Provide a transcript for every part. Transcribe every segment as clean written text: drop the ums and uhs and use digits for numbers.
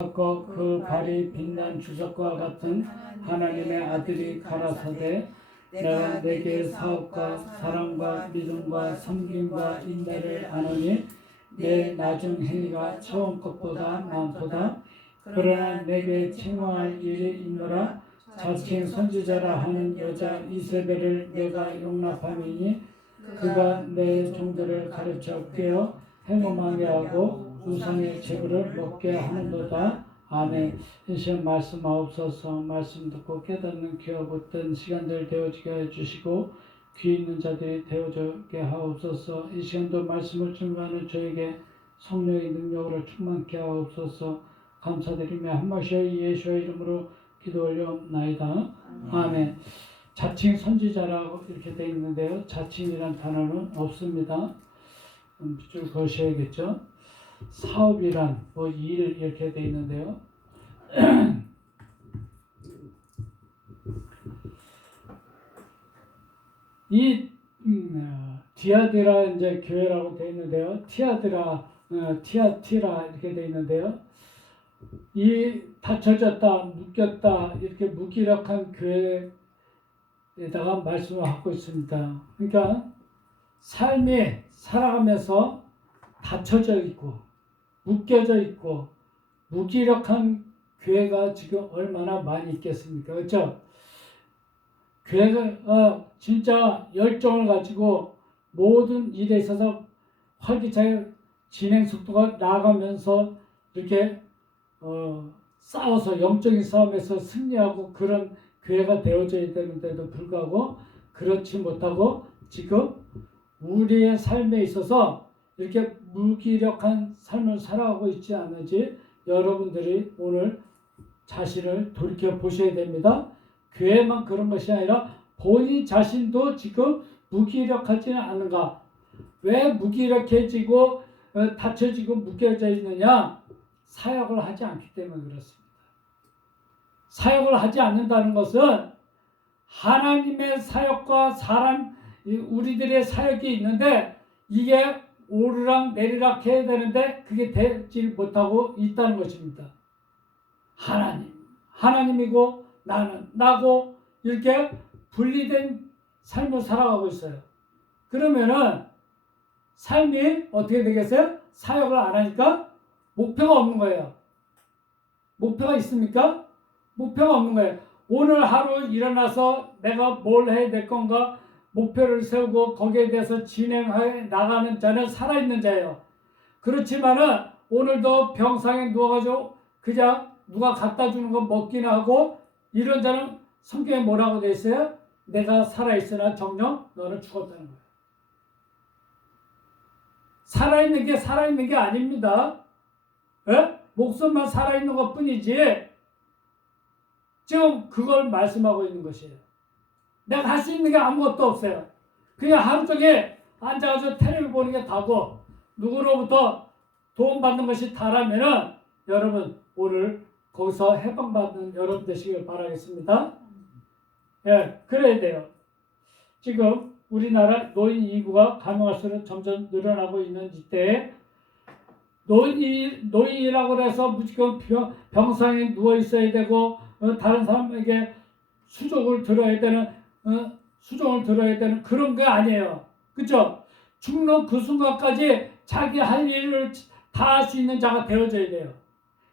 그 발이 빛난 주석과 같은 하나님의 아들이 가라사대 내가 내게 사업과 사랑과 믿음과 섬김과 인내를 아노니 내 나중 행위가 처음 것보다 많도다. 그러나 내게 책망할 일이 있노라. 자칭 선지자라 하는 여자 이세벨을 내가 용납함이니 그가 내 종들을 가르쳐 깨어 행음하게 하고 우상의 재물을 먹게 하는도다. 아멘. 이 시간 말씀하옵소서. 말씀 듣고 깨닫는 귀와 붙든 시간들 되어지게 해주시고 귀 있는 자들이 되어지게 하옵소서. 이 시간도 말씀을 증거하는 저에게 성령의 능력으로 충만케 하옵소서. 감사드리며 한 말씩 예수의 이름으로 기도 올려옵나이다. 아멘. 자칭 선지자라고 이렇게 되어 있는데요. 자칭이란 단어는 없습니다. 쭉 보셔야겠죠. 사업이란 일 이렇게 되어 있는데요. 이 디아드라 이제 교회라고 되어 있는데요. 티아티라 이렇게 되어 있는데요. 이 닫혀졌다, 묶였다 이렇게 무기력한 교회에다가 말씀을 하고 있습니다. 그러니까 삶이 살아가면서 닫혀져 있고 묶여져 있고 무기력한 교회가 지금 얼마나 많이 있겠습니까? 그렇죠? 교회가 진짜 열정을 가지고 모든 일에 있어서 활기차게 진행 속도가 나아가면서 이렇게 싸워서 영적인 싸움에서 승리하고 그런 교회가 되어져야 되는데도 불구하고 그렇지 못하고 지금 우리의 삶에 있어서 이렇게 무기력한 삶을 살아가고 있지 않은지 여러분들이 오늘 자신을 돌이켜 보셔야 됩니다. 교회만 그런 것이 아니라 본인 자신도 지금 무기력하지는 않은가? 왜 무기력해지고 닫혀지고 묶여져 있느냐? 사역을 하지 않기 때문에 그렇습니다. 사역을 하지 않는다는 것은 하나님의 사역과 우리들의 사역이 있는데 이게 오르락 내리락 해야 되는데 그게 되지 못하고 있다는 것입니다. 하나님이고 나고 이렇게 분리된 삶을 살아가고 있어요. 그러면은 삶이 어떻게 되겠어요? 사역을 안 하니까 목표가 없는 거예요. 목표가 있습니까? 목표가 없는 거예요. 오늘 하루 일어나서 내가 뭘 해야 될 건가 목표를 세우고 거기에 대해서 진행해 나가는 자는 살아있는 자예요. 그렇지만은 오늘도 병상에 누워가지고 그냥 누가 갖다 주는 거 먹기나 하고 이런 자는 성경에 뭐라고 되어 있어요? 내가 살아있으나 정녕 너는 죽었다는 거예요. 살아있는 게 아닙니다. 에? 목숨만 살아있는 것 뿐이지 지금 그걸 말씀하고 있는 것이에요. 내가 할 수 있는 게 아무것도 없어요. 그냥 하루 종일 앉아가지고 텔레비전 보는 게 다고 누구로부터 도움받는 것이 다라면은 여러분 오늘 거기서 해방받는 여러분 되시길 바라겠습니다. 예, 그래야 돼요. 지금 우리나라 노인 인구가 가능할수록 점점 늘어나고 있는 이때에 노인이라고 해서 무조건 병상에 누워 있어야 되고 다른 사람에게 수종을 들어야 되는 그런 게 아니에요. 그렇죠? 죽는 그 순간까지 자기 할 일을 다 할 수 있는 자가 되어져야 돼요.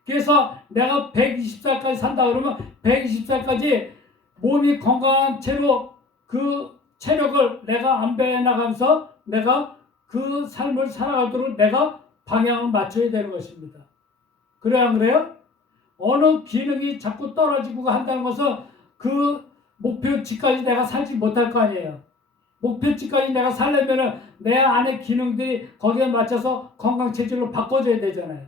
그래서 내가 120살까지 산다 그러면 120살까지 몸이 건강한 채로 그 체력을 내가 안배해 나가면서 내가 그 삶을 살아가도록 내가 방향을 맞춰야 되는 것입니다. 그래야 안 그래요? 어느 기능이 자꾸 떨어지고 한다는 것은 그 목표치까지 내가 살지 못할 거 아니에요. 목표치까지 내가 살려면 내 안의 기능들이 거기에 맞춰서 건강체질로 바꿔줘야 되잖아요.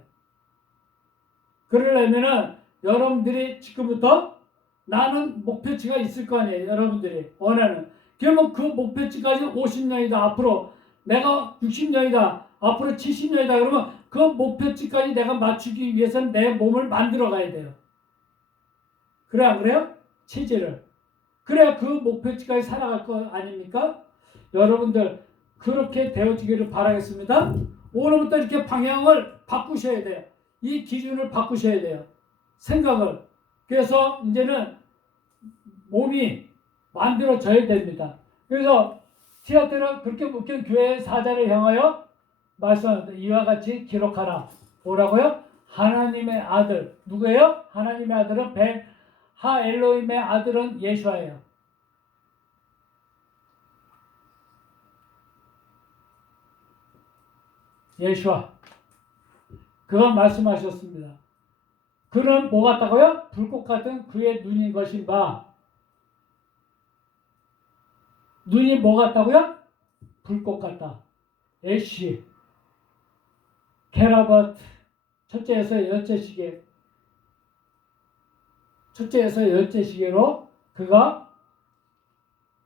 그러려면 여러분들이 지금부터 나는 목표치가 있을 거 아니에요. 여러분들이 원하는. 그러면 그 목표치까지 50년이다. 앞으로 내가 60년이다. 앞으로 70년이다. 그러면 그 목표치까지 내가 맞추기 위해서는 내 몸을 만들어 가야 돼요. 그래 안 그래요? 체질을. 그래야 그 목표치까지 살아갈 거 아닙니까? 여러분들 그렇게 되어지기를 바라겠습니다. 오늘부터 이렇게 방향을 바꾸셔야 돼요. 이 기준을 바꾸셔야 돼요. 생각을. 그래서 이제는 몸이 만들어져야 됩니다. 그래서 티아테라 그렇게 묶인 교회의 사자를 향하여 말씀합니다. 이와 같이 기록하라. 뭐라고요? 하나님의 아들. 누구예요? 하나님의 아들은 하 엘로힘의 아들은 예수아예요. 예수아. 그가 말씀하셨습니다. 그는 뭐 같다고요? 불꽃 같은 그의 눈인 것인 바. 눈이 뭐 같다고요? 불꽃 같다. 애쉬. 게라바트. 첫째에서 열째 시계. 첫째에서 열째 시계로 그가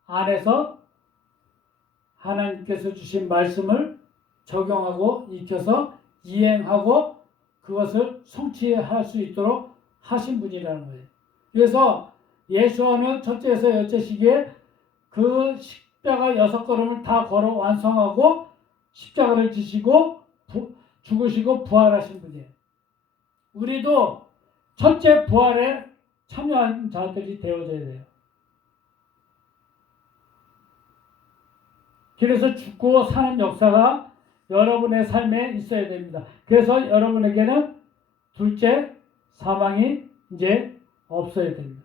안에서 하나님께서 주신 말씀을 적용하고 익혀서 이행하고 그것을 성취할 수 있도록 하신 분이라는 거예요. 그래서 예수와는 첫째에서 열째 시기에 그 십자가 6걸음을 다 걸어 완성하고 십자가를 지시고 죽으시고 부활하신 분이에요. 우리도 첫째 부활에 참여한 자들이 되어져야 돼요. 그래서 죽고 사는 역사가 여러분의 삶에 있어야 됩니다. 그래서 여러분에게는 둘째 사망이 이제 없어야 됩니다.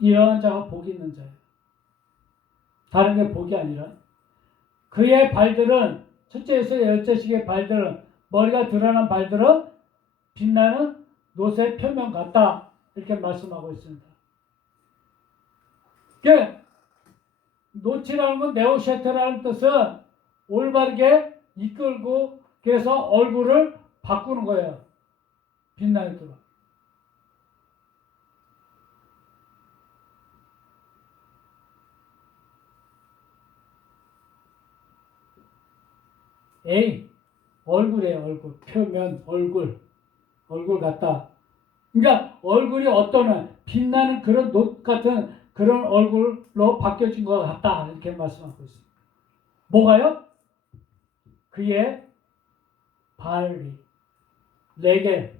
이러한 자가 복이 있는 자예요. 다른 게 복이 아니라 그의 발들은 첫째에서 열째식의 발들은 머리가 드러난 발들은 빛나는 노새 표면 같다. 이렇게 말씀하고 있습니다. 노치라는 건 네오셰트라는 뜻은 올바르게 이끌고 그래서 얼굴을 바꾸는 거예요. 빛나도록. 얼굴이에요. 얼굴. 표면, 얼굴 같다. 그러니까 얼굴이 어떤 빛나는 그런 녹 같은 그런 얼굴로 바뀌어진 것 같다. 이렇게 말씀하고 있습니다. 뭐가요? 그의 발이 4개.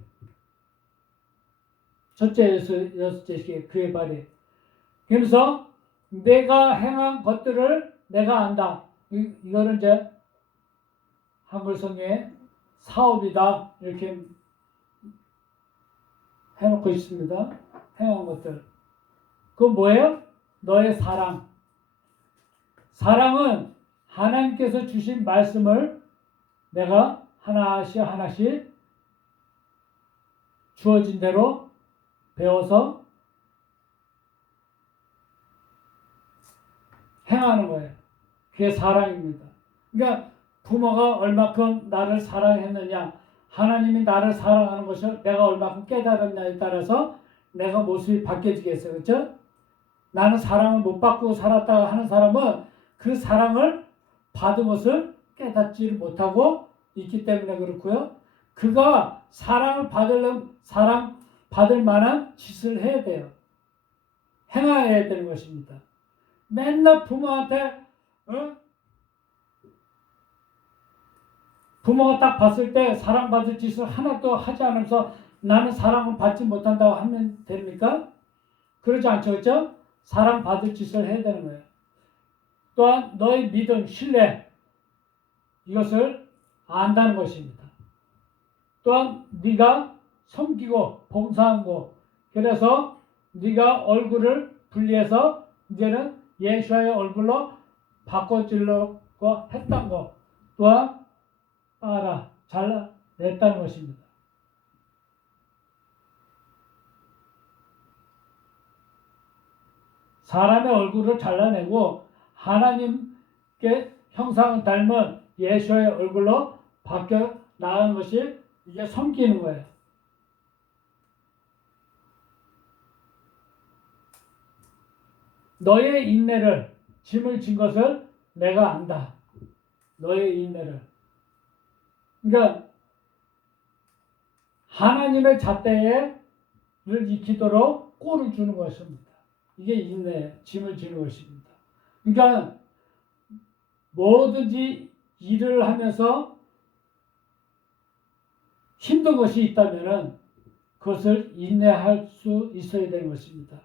첫째에서 6째 그의 발이. 그래서 내가 행한 것들을 내가 안다. 이거는 이제 한글 성경에 사업이다. 이렇게 해놓고 있습니다. 행한 것들. 그건 뭐예요? 너의 사랑. 사랑은 하나님께서 주신 말씀을 내가 하나씩 주어진 대로 배워서 행하는 거예요. 그게 사랑입니다. 그러니까 부모가 얼마큼 나를 사랑했느냐, 하나님이 나를 사랑하는 것을 내가 얼마큼 깨달았냐에 따라서 내가 모습이 바뀌어지겠어요. 그렇죠? 나는 사랑을 못 받고 살았다 하는 사람은 그 사랑을 받은 것을 깨닫지를 못하고 있기 때문에 그렇고요. 그가 사랑 받을 만한 짓을 해야 돼요. 행해야 되는 것입니다. 맨날 부모한테 부모가 딱 봤을 때 사랑받을 짓을 하나도 하지 않으면서 나는 사랑을 받지 못한다고 하면 됩니까? 그러지 않죠. 그렇죠? 사랑받을 짓을 해야 되는 거예요. 또한 너의 믿음, 신뢰 이것을 안다는 것입니다. 또한 네가 섬기고 봉사하고 그래서 네가 얼굴을 분리해서 이제는 예수의 얼굴로 바꿔주려고 했던 것 또한 잘냈다는 것입니다. 사람의 얼굴을 잘라내고 하나님께 형상을 닮은 예수의 얼굴로 바뀌어 나가는 것이 이게 섬기는 거예요. 너의 인내를 짐을 진 것을 내가 안다. 너의 인내를. 그러니까 하나님의 잣대를 익히도록 꼴을 주는 것입니다. 이게 인내, 짐을 지는 것입니다. 그러니까 뭐든지 일을 하면서 힘든 것이 있다면은 그것을 인내할 수 있어야 되는 것입니다.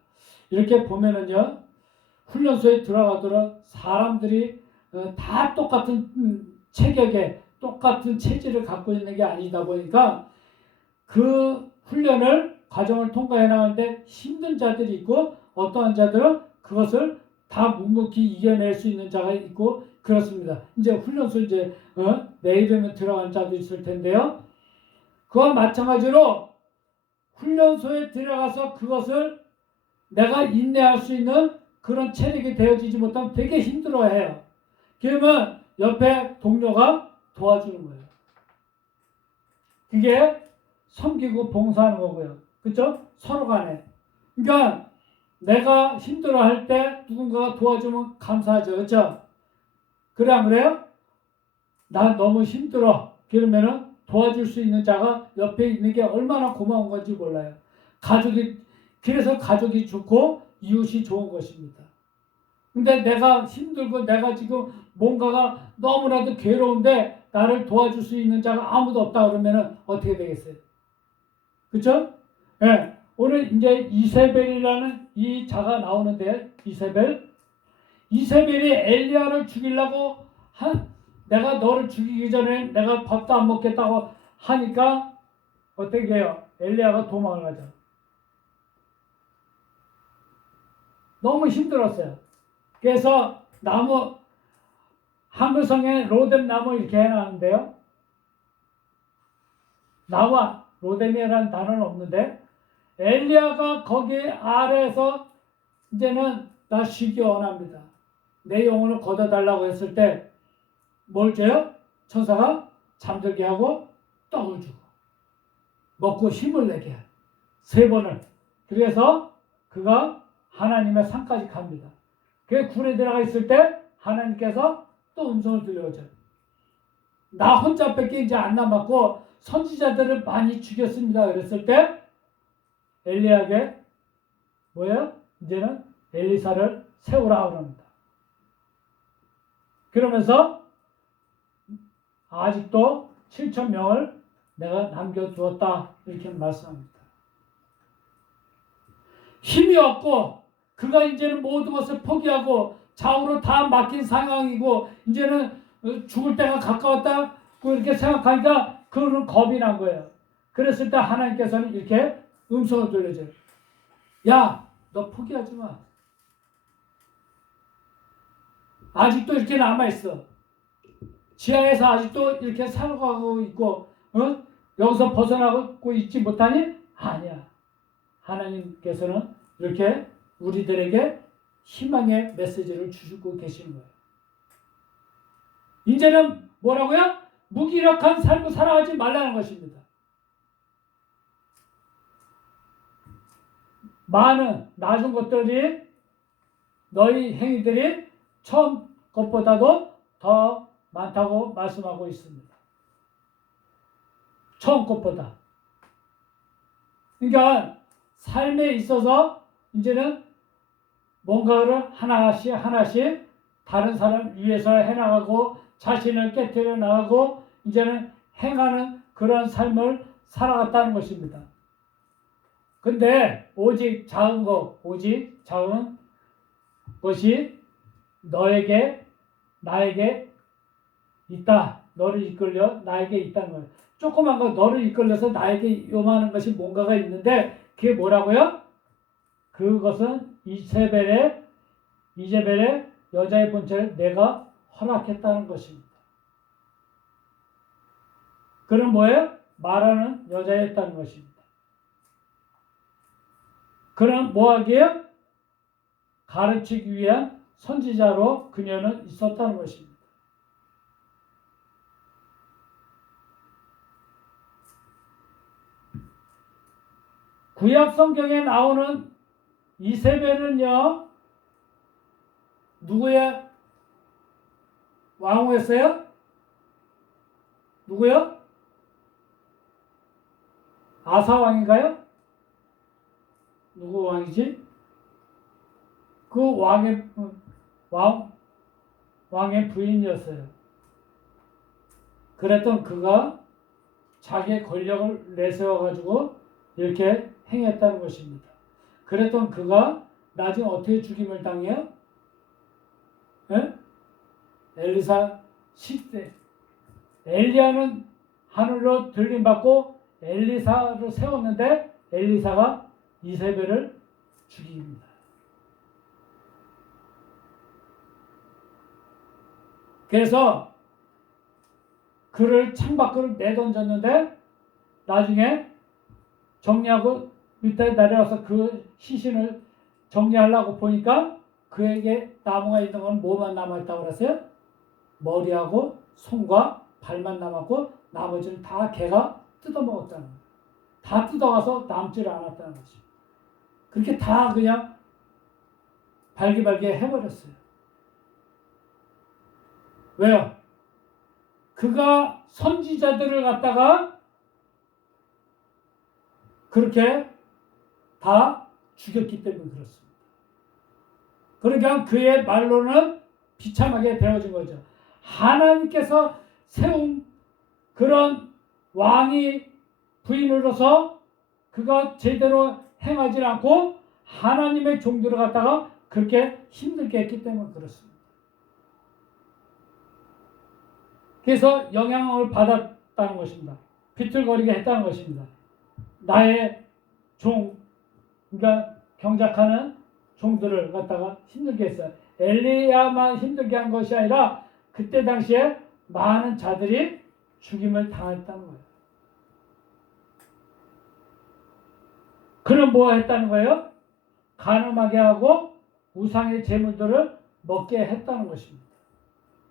이렇게 보면은요, 훈련소에 들어가도록 사람들이 다 똑같은 체격에 똑같은 체질을 갖고 있는 게 아니다 보니까 그 훈련을 과정을 통과해 나가는데 힘든 자들이 있고 어떠한 자들은 그것을 다 묵묵히 이겨낼 수 있는 자가 있고 그렇습니다. 이제 훈련소 이제 내일이면 들어간 자도 있을 텐데요. 그와 마찬가지로 훈련소에 들어가서 그것을 내가 인내할 수 있는 그런 체력이 되어지지 못하면 되게 힘들어해요. 그러면 옆에 동료가 도와주는 거예요. 그게 섬기고 봉사하는 거고요. 그렇죠? 서로 간에. 그러니까 내가 힘들어할 때 누군가가 도와주면 감사하죠. 그렇죠? 그래 안 그래요? 나 너무 힘들어. 그러면은 도와줄 수 있는 자가 옆에 있는 게 얼마나 고마운 건지 몰라요. 그래서 가족이 좋고 이웃이 좋은 것입니다. 근데 내가 힘들고 내가 지금 뭔가가 너무나도 괴로운데 나를 도와줄 수 있는 자가 아무도 없다 그러면은 어떻게 되겠어요? 그렇죠? 예. 오늘 이제 이세벨이라는 이 자가 나오는데 이세벨이 엘리야를 죽이려고 내가 너를 죽이기 전에 내가 밥도 안 먹겠다고 하니까 어떻게 해요? 엘리야가 도망을 가죠. 너무 힘들었어요. 그래서 한글성에 로뎀 나무 이렇게 해놨는데요. 나와 로뎀이라는 단어는 없는데 엘리야가 거기 아래에서 이제는 나 쉬기 원합니다. 내 영혼을 걷어달라고 했을 때 뭘 줘요? 천사가 잠들게 하고 떡을 주고 먹고 힘을 내게 해. 3번을. 그래서 그가 하나님의 산까지 갑니다. 그 굴에 들어가 있을 때 하나님께서 또 음성을 들려오죠. 나 혼자밖에 이제 안 남았고 선지자들을 많이 죽였습니다. 그랬을 때 엘리야에게 뭐예요? 이제는 엘리사를 세우라 그럽니다. 그러면서 아직도 7,000명을 내가 남겨두었다 이렇게 말씀합니다. 힘이 없고 그가 이제는 모든 것을 포기하고 좌우로 다 막힌 상황이고 이제는 죽을 때가 가까웠다 이렇게 생각하니까 그는 겁이 난 거예요. 그랬을 때 하나님께서는 이렇게 음성을 들려줘요. 야, 너 포기하지 마. 아직도 이렇게 남아있어. 지하에서 아직도 이렇게 살아가고 있고 여기서 벗어나고 있지 못하니? 아니야. 하나님께서는 이렇게 우리들에게 희망의 메시지를 주시고 계시는 거예요. 이제는 뭐라고요? 무기력한 삶을 살아가지 말라는 것입니다. 많은 낮은 것들이 너희 행위들이 처음 것보다도 더 많다고 말씀하고 있습니다. 처음 것보다. 그러니까 삶에 있어서 이제는 뭔가를 하나씩 다른 사람 위해서 해나가고 자신을 깨뜨려 나가고 이제는 행하는 그런 삶을 살아갔다는 것입니다. 근데 오직 작은 것이 나에게 있다. 너를 이끌려 나에게 있다는 거예요. 조그만 거 너를 이끌려서 나에게 요만한 것이 뭔가가 있는데 그게 뭐라고요? 그것은 이제벨의 여자의 본체를 내가 허락했다는 것입니다. 그럼 뭐예요? 말하는 여자였다는 것입니다. 그럼 뭐하기에? 가르치기 위한 선지자로 그녀는 있었다는 것입니다. 구약 성경에 나오는 이세벨은요, 누구의 왕후였어요? 누구요? 아사 왕인가요? 누구 왕이지? 그 왕의 왕 왕의 부인이었어요. 그랬던 그가 자기의 권력을 내세워가지고 이렇게 행했다는 것입니다. 그랬던 그가 나중에 어떻게 죽임을 당해요? 에? 엘리사 시대. 엘리야는 하늘로 들림받고 엘리사를 세웠는데 엘리사가 이세벨을 죽입니다. 그래서 그를 창밖으로 내던졌는데 나중에 정리하고 밑에 내려와서 그 시신을 정리하려고 보니까 그에게 나무가 있는 건 뭐만 남아있다고 그랬어요? 머리하고 손과 발만 남았고 나머지는 다 개가 뜯어먹었다는 거예요. 다 뜯어가서 남지를 않았다는 거죠. 그렇게 다 그냥 발기발기 해버렸어요. 왜요? 그가 선지자들을 갖다가 그렇게 다 죽였기 때문에 그렇습니다. 그러니까 그의 말로는 비참하게 되어진 거죠. 하나님께서 세운 그런 왕이 부인으로서 그가 제대로 행하지 않고 하나님의 종들을 갖다가 그렇게 힘들게 했기 때문에 그렇습니다. 그래서 영향을 받았다는 것입니다. 비틀거리게 했다는 것입니다. 나의 종, 그러니까 경작하는 종들을 갖다가 힘들게 했어요. 엘리야만 힘들게 한 것이 아니라 그때 당시에 많은 자들이 죽임을 당했다는 거예요. 그는 뭐 했다는 거예요? 간음하게 하고 우상의 제물들을 먹게 했다는 것입니다.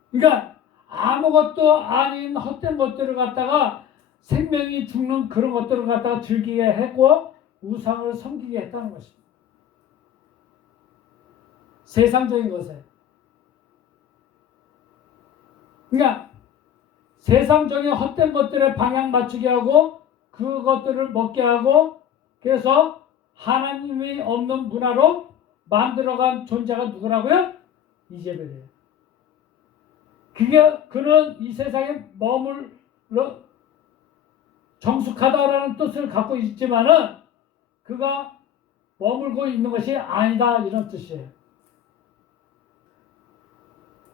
그러니까 아무것도 아닌 헛된 것들을 갖다가 생명이 죽는 그런 것들을 갖다가 즐기게 했고 우상을 섬기게 했다는 것입니다. 세상적인 것에. 그러니까 세상적인 헛된 것들에 방향 맞추게 하고 그것들을 먹게 하고 그래서 하나님이 없는 문화로 만들어간 존재가 누구라고요? 이제벨이에요. 그는 이 세상에 머물러 정숙하다라는 뜻을 갖고 있지만은 그가 머물고 있는 것이 아니다 이런 뜻이에요.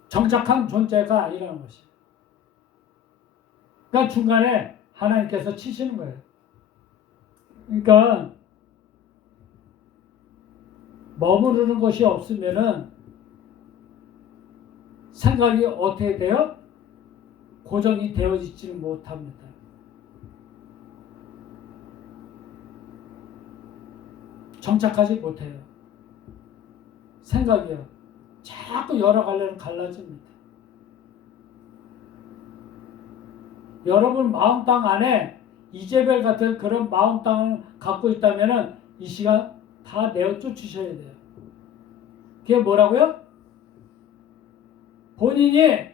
정착한 존재가 아니라는 것이에요. 그러니까 중간에 하나님께서 치시는 거예요. 그러니까 머무르는 것이 없으면은 생각이 어떻게 돼요? 고정이 되어지지는 못합니다. 정착하지 못해요. 생각이요. 자꾸 여러 갈래로 갈라집니다. 여러분 마음 땅 안에 이제벨 같은 그런 마음 땅을 갖고 있다면은 이 시간 다 내어 쫓으셔야 돼요. 그게 뭐라고요? 본인이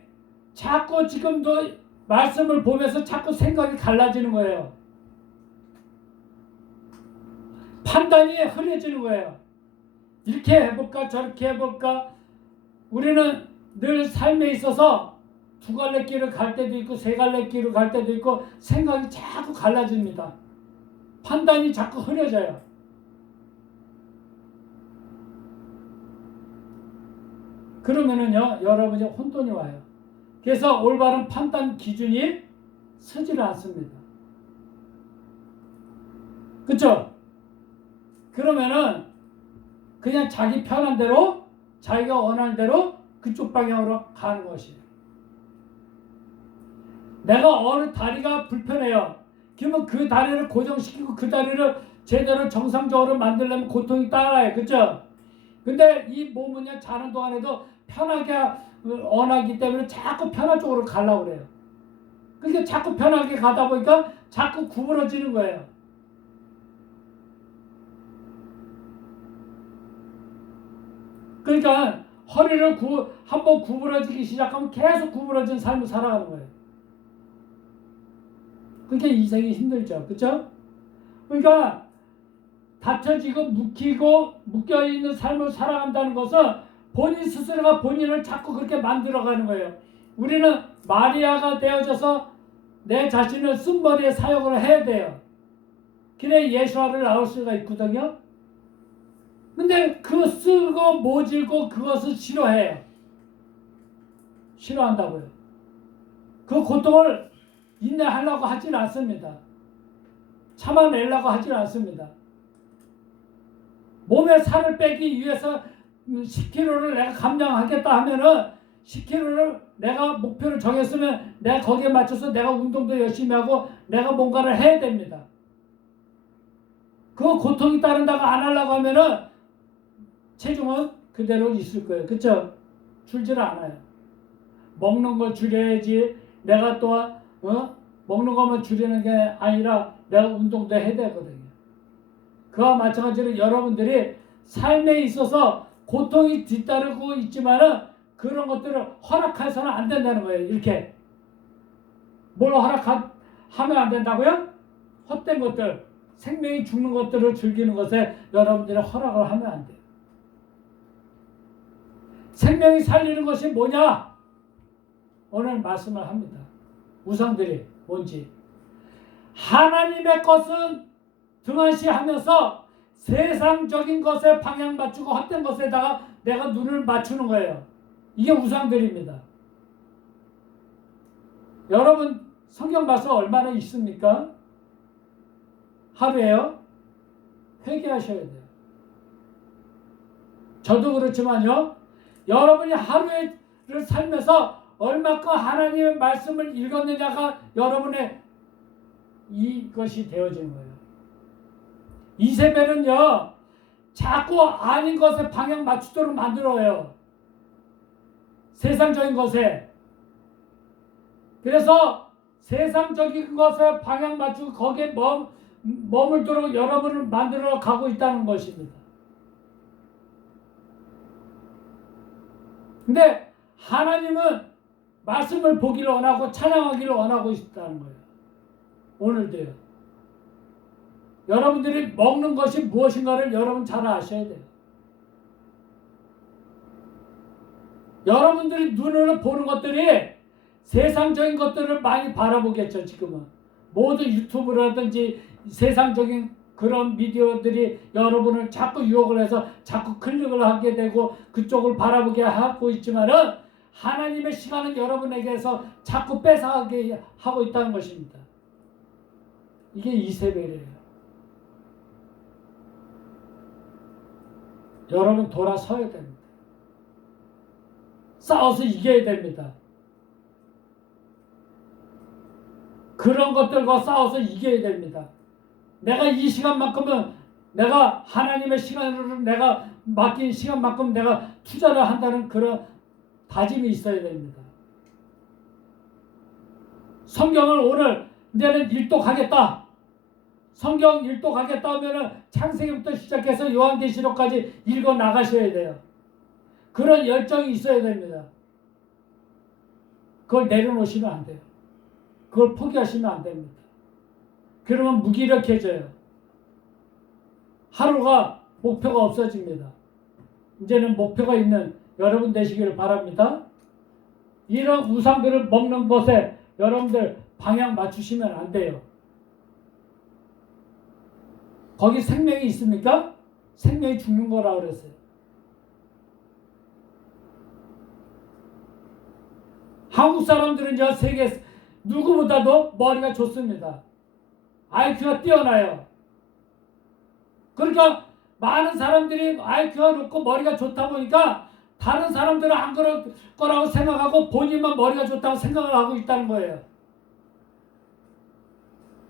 자꾸 지금도 말씀을 보면서 자꾸 생각이 갈라지는 거예요. 판단이 흐려지는 거예요. 이렇게 해볼까 저렇게 해볼까. 우리는 늘 삶에 있어서 두 갈래 길을 갈 때도 있고 세 갈래 길을 갈 때도 있고 생각이 자꾸 갈라집니다. 판단이 자꾸 흐려져요. 그러면은요 여러분이 혼돈이 와요. 그래서 올바른 판단 기준이 서지를 않습니다. 그렇죠? 그러면은 그냥 자기 편한 대로 자기가 원하는 대로 그쪽 방향으로 가는 것이에요. 내가 어느 다리가 불편해요. 그러면 그 다리를 고정시키고 그 다리를 제대로 정상적으로 만들려면 고통이 따라요. 그렇죠? 근데 이 몸은요 자는 동안에도 편하게 원하기 때문에 자꾸 편한 쪽으로 가려고 그래요. 그러니까 자꾸 편하게 가다 보니까 자꾸 구부러지는 거예요. 그러니까 허리를 한번 구부러지기 시작하면 계속 구부러진 삶을 살아가는 거예요. 그러니까 인생이 힘들죠. 그렇죠? 그러니까 닫혀지고 묶여있는 삶을 살아간다는 것은 본인 스스로가 본인을 자꾸 그렇게 만들어가는 거예요. 우리는 마리아가 되어져서 내 자신을 쓴머리에 사용을 해야 돼요. 그래 예수화를 나올 수가 있거든요. 근데 그 쓰고 모질고 그것을 싫어해요. 싫어한다고요. 그 고통을 인내하려고 하진 않습니다. 참아내려고 하진 않습니다. 몸에 살을 빼기 위해서 10kg를 내가 감량하겠다 하면은 10kg를 내가 목표를 정했으면 내가 거기에 맞춰서 내가 운동도 열심히 하고 내가 뭔가를 해야 됩니다. 그 고통이 따른다고 안 하려고 하면은 체중은 그대로 있을 거예요. 그쵸? 줄질 않아요. 먹는 걸 줄여야지. 내가 또한 먹는 것만 줄이는 게 아니라 내가 운동도 해야 되거든요. 그와 마찬가지로 여러분들이 삶에 있어서 고통이 뒤따르고 있지만은 그런 것들을 허락해서는 안 된다는 거예요. 이렇게 뭘 허락하면 안 된다고요? 헛된 것들, 생명이 죽는 것들을 즐기는 것에 여러분들이 허락을 하면 안 돼요. 생명이 살리는 것이 뭐냐? 오늘 말씀을 합니다. 우상들이 뭔지. 하나님의 것은 등한시하면서 세상적인 것에 방향 맞추고 헛된 것에다가 내가 눈을 맞추는 거예요. 이게 우상들입니다. 여러분 성경 말씀 얼마나 있습니까? 하루에요? 회개하셔야 돼요. 저도 그렇지만요. 여러분이 하루를 살면서 얼마큼 하나님의 말씀을 읽었느냐가 여러분의 이것이 되어지는 거예요. 이세벨은요, 자꾸 아닌 것에 방향 맞추도록 만들어요. 세상적인 것에. 그래서 세상적인 것에 방향 맞추고 거기에 머물도록 여러분을 만들어 가고 있다는 것입니다. 근데 하나님은 말씀을 보기를 원하고 찬양하기를 원하고 있다는 거예요. 오늘도요. 여러분들이 먹는 것이 무엇인가를 여러분 잘 아셔야 돼요. 여러분들이 눈으로 보는 것들이 세상적인 것들을 많이 바라보겠죠. 지금은 모두 유튜브라든지 세상적인 그런 미디어들이 여러분을 자꾸 유혹을 해서 자꾸 클릭을 하게 되고 그쪽을 바라보게 하고 있지만은 하나님의 시간은 여러분에게서 자꾸 뺏어가게 하고 있다는 것입니다. 이게 이세벨이에요. 여러분 돌아서야 됩니다. 싸워서 이겨야 됩니다. 그런 것들과 싸워서 이겨야 됩니다. 내가 이 시간만큼은 내가 하나님의 시간으로 내가 맡긴 시간만큼 내가 투자를 한다는 그런 다짐이 있어야 됩니다. 성경을 오늘 이제는 일독하겠다. 성경 일독하겠다 하면은 창세기부터 시작해서 요한계시록까지 읽어 나가셔야 돼요. 그런 열정이 있어야 됩니다. 그걸 내려놓으시면 안 돼요. 그걸 포기하시면 안 됩니다. 그러면 무기력해져요. 하루가 목표가 없어집니다. 이제는 목표가 있는 여러분 되시기를 바랍니다. 이런 우상들을 먹는 것에 여러분들 방향 맞추시면 안 돼요. 거기 생명이 있습니까? 생명이 죽는 거라고 그랬어요. 한국 사람들은 세계 누구보다도 머리가 좋습니다. IQ가 뛰어나요. 그러니까 많은 사람들이 IQ가 높고 머리가 좋다 보니까 다른 사람들은 안 그럴 거라고 생각하고 본인만 머리가 좋다고 생각을 하고 있다는 거예요.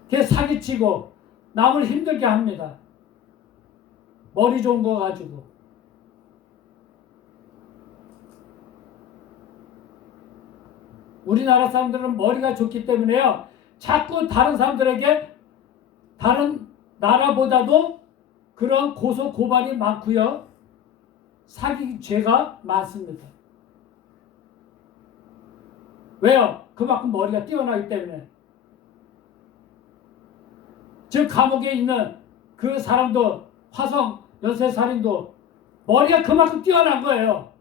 그게 사기치고 남을 힘들게 합니다. 머리 좋은 거 가지고. 우리나라 사람들은 머리가 좋기 때문에요. 자꾸 다른 사람들에게 다른 나라보다도 그런 고소 고발이 많고요. 사기 죄가 많습니다. 왜요? 그만큼 머리가 뛰어나기 때문에. 즉 감옥에 있는 그 사람도 화성 연쇄살인도 머리가 그만큼 뛰어난 거예요.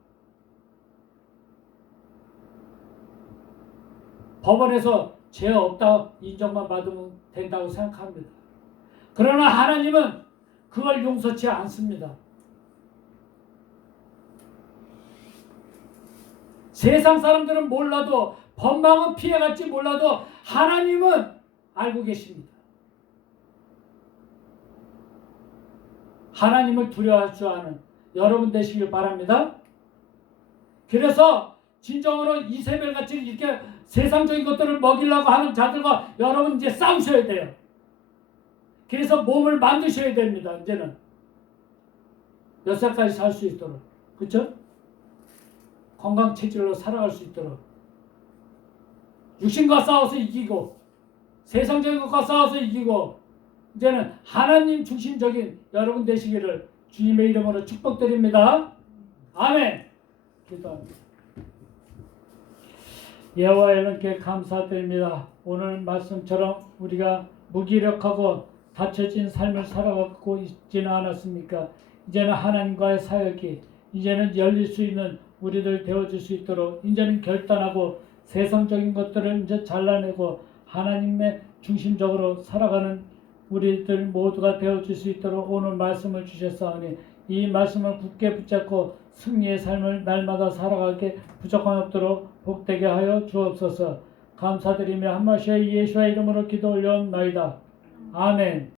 법원에서 죄 없다 인정만 받으면 된다고 생각합니다. 그러나 하나님은 그걸 용서치 않습니다. 세상 사람들은 몰라도, 법망은 피해갈지 몰라도 하나님은 알고 계십니다. 하나님을 두려워할 줄 아는 여러분 되시길 바랍니다. 그래서 진정으로 이세벨같이 이렇게 세상적인 것들을 먹이려고 하는 자들과 여러분 이제 싸우셔야 돼요. 그래서 몸을 만드셔야 됩니다. 이제는 몇 살까지 살 수 있도록, 그렇죠? 건강 체질로 살아갈 수 있도록 육신과 싸워서 이기고 세상적인 것과 싸워서 이기고 이제는 하나님 중심적인 여러분 되시기를 주님의 이름으로 축복드립니다. 아멘. 기도합니다. 여호와 여러분께 감사드립니다. 오늘 말씀처럼 우리가 무기력하고 닫혀진 삶을 살아가고 있지는 않았습니까? 이제는 하나님과의 사역이 이제는 열릴 수 있는 우리들 되어줄 수 있도록 이제는 결단하고 세상적인 것들을 이제 잘라내고 하나님의 중심적으로 살아가는 우리들 모두가 되어줄 수 있도록 오늘 말씀을 주셨사오니 이 말씀을 굳게 붙잡고 승리의 삶을 날마다 살아가게 부족함 없도록 복되게 하여 주옵소서. 감사드리며 한 말씩 예수의 이름으로 기도 올려옵나이다. 아멘.